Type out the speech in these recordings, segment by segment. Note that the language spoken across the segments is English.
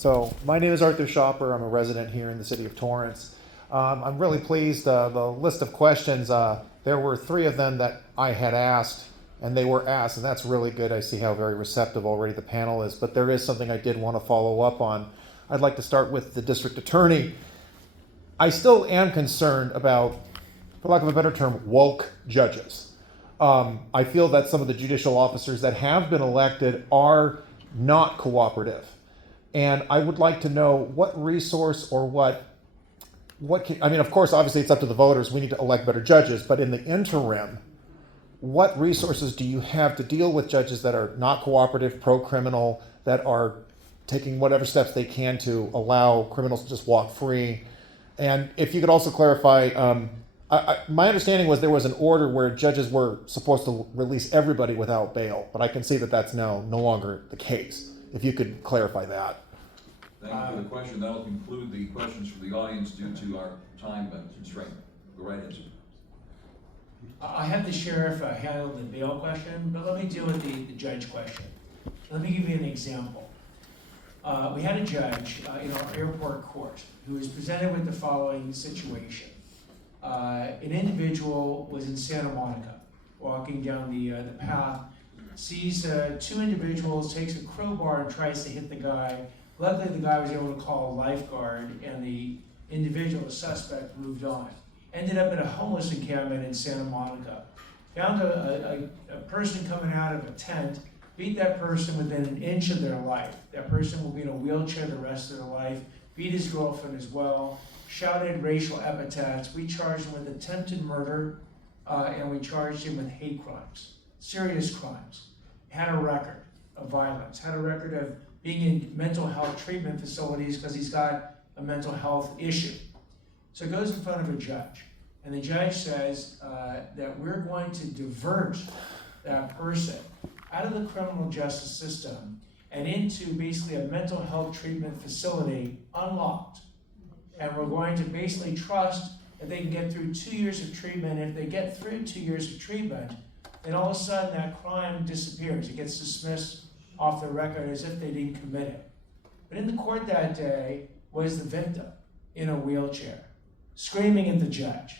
So my name is Arthur Schaper. I'm a resident here in the city of Torrance. I'm really pleased. The list of questions, there were 3 of them that I had asked, and they were asked, and that's really good. I see how very receptive already the panel is, but there is something I did want to follow up on. I'd like to start with the district attorney. I still am concerned about, for lack of a better term, woke judges. I feel that some of the judicial officers that have been elected are not cooperative. And I would like to know what resource or what can, I mean, of course, obviously it's up to the voters. We need to elect better judges. But in the interim, what resources do you have to deal with judges that are not cooperative, pro-criminal, that are taking whatever steps they can to allow criminals to just walk free? And if you could also clarify, my understanding was there was an order where judges were supposed to release everybody without bail, but I can see that that's now no longer the case. If you could clarify that. Thank you for the question. That will conclude the questions from the audience due to our time constraint. Go right ahead, sir. I have the sheriff handle the bail question, but let me deal with the judge question. Let me give you an example. We had a judge in our airport court who was presented with the following situation. An individual was in Santa Monica, walking down the path, sees 2 individuals, takes a crowbar and tries to hit the guy. Luckily, the guy was able to call a lifeguard, and the individual, the suspect, moved on. Ended up in a homeless encampment in Santa Monica. Found a person coming out of a tent, beat that person within an inch of their life. That person will be in a wheelchair the rest of their life. Beat his girlfriend as well. Shouted racial epithets. We charged him with attempted murder, and we charged him with hate crimes, serious crimes. Had a record of violence, had a record of being in mental health treatment facilities because he's got a mental health issue. So it goes in front of a judge, and the judge says that we're going to divert that person out of the criminal justice system and into basically a mental health treatment facility unlocked. And we're going to basically trust that they can get through 2 years of treatment. If they get through 2 years of treatment, then all of a sudden that crime disappears. It gets dismissed off the record as if they didn't commit it. But in the court that day was the victim in a wheelchair, screaming at the judge,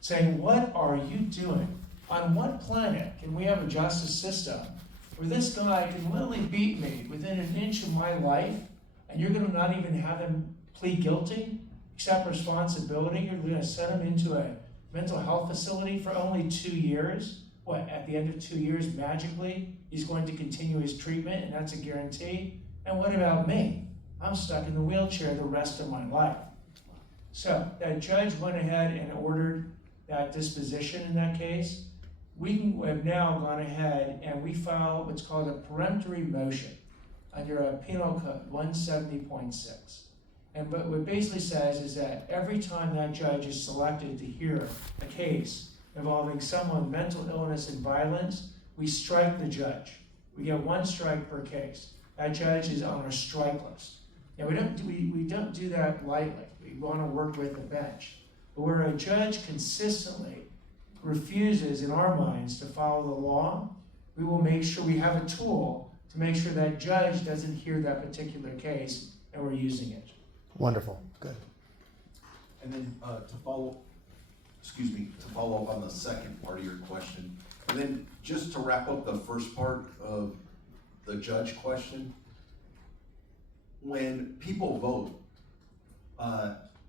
saying, "What are you doing? On what planet can we have a justice system where this guy can literally beat me within an inch of my life, and you're going to not even have him plead guilty, accept responsibility? You're going to send him into a mental health facility for only 2 years? What, at the end of 2 years, magically, he's going to continue his treatment, and that's a guarantee? And what about me? I'm stuck in the wheelchair the rest of my life." So that judge went ahead and ordered that disposition in that case. We have now gone ahead and we filed what's called a peremptory motion under a penal code 170.6. And what it basically says is that every time that judge is selected to hear a case involving someone with mental illness and violence, we strike the judge. We get 1 strike per case. That judge is on our strike list. And we don't do that lightly. We want to work with the bench. But where a judge consistently refuses, in our minds, to follow the law, we will make sure we have a tool to make sure that judge doesn't hear that particular case, and we're using it. Wonderful. Good. And then to follow up on the second part of your question, and then just to wrap up the first part of the judge question, when people vote,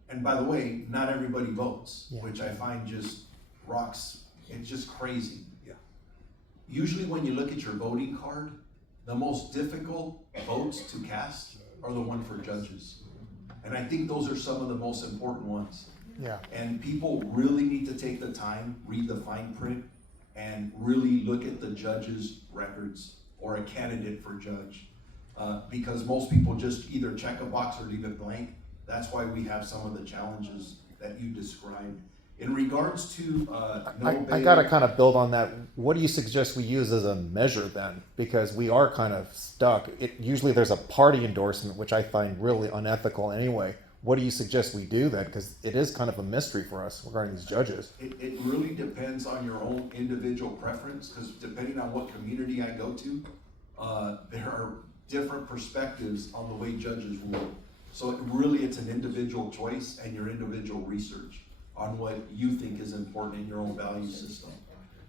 and by the way, not everybody votes, which I find just rocks, it's just crazy. Yeah. Usually when you look at your voting card, the most difficult votes to cast are the one for judges. And I think those are some of the most important ones. Yeah. And people really need to take the time, read the fine print, and really look at the judge's records or a candidate for judge. Because most people just either check a box or leave it blank. That's why we have some of the challenges that you described. In regards to I got to kind of build on that. What do you suggest we use as a measure then? Because we are kind of stuck. Usually there's a party endorsement, which I find really unethical anyway. What do you suggest we do then? Because it is kind of a mystery for us regarding these judges. It really depends on your own individual preference, because depending on what community I go to, there are different perspectives on the way judges rule. So it's an individual choice and your individual research on what you think is important in your own value system.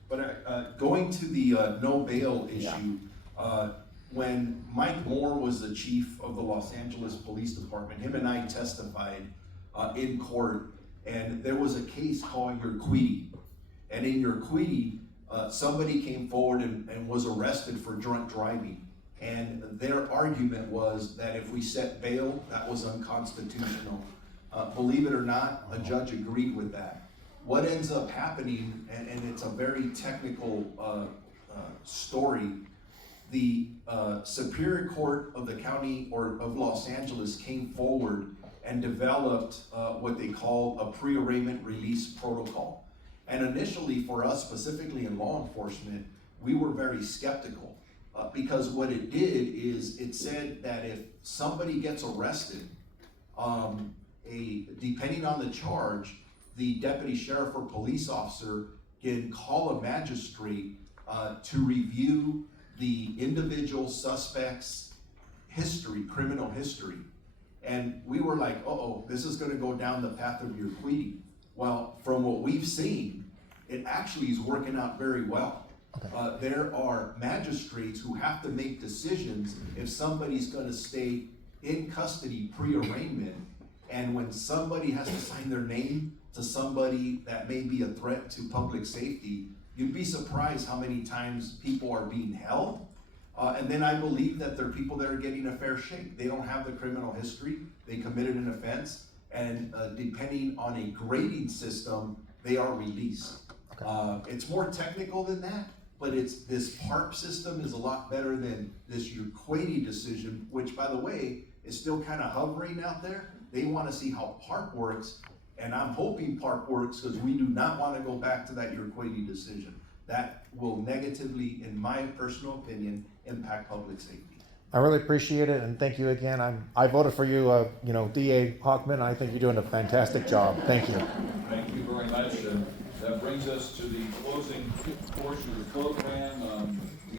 But going to the no bail issue, when Mike Moore was the chief of the Los Angeles Police Department, him and I testified in court, and there was a case called Urquidy. And in Urquidy, somebody came forward and was arrested for drunk driving. And their argument was that if we set bail, that was unconstitutional. Believe it or not, a judge agreed with that. What ends up happening, and it's a very technical story, the Superior Court of the County or of Los Angeles came forward and developed what they call a pre-arraignment release protocol. And initially for us, specifically in law enforcement, we were very skeptical because what it did is it said that if somebody gets arrested, depending on the charge, the deputy sheriff or police officer can call a magistrate to review the individual suspect's history, criminal history. And we were like, uh-oh, this is gonna go down the path of Urquidy. Well, from what we've seen, it actually is working out very well. Okay. There are magistrates who have to make decisions if somebody's gonna stay in custody pre-arraignment, and when somebody has to sign their name to somebody that may be a threat to public safety, you'd be surprised how many times people are being held. And then I believe that there are people that are getting a fair shake. They don't have the criminal history, they committed an offense, and depending on a grading system, they are released. Okay. It's more technical than that, but this PARP system is a lot better than this Urquidy decision, which by the way, is still kind of hovering out there. They want to see how PARP works, and I'm hoping PARP works because we do not want to go back to that Urquidy decision. That will negatively, in my personal opinion, impact public safety. I really appreciate it, and thank you again. I voted for you, DA Hockman. I think you're doing a fantastic job. Thank you. Thank you very much. That brings us to the closing portion of the program.